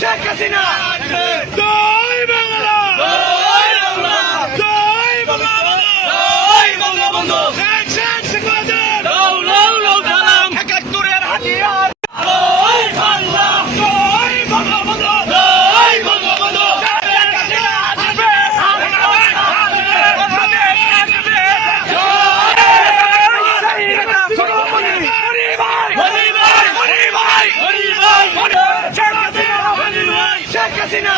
Sheikh Hasina Sheikh Hasina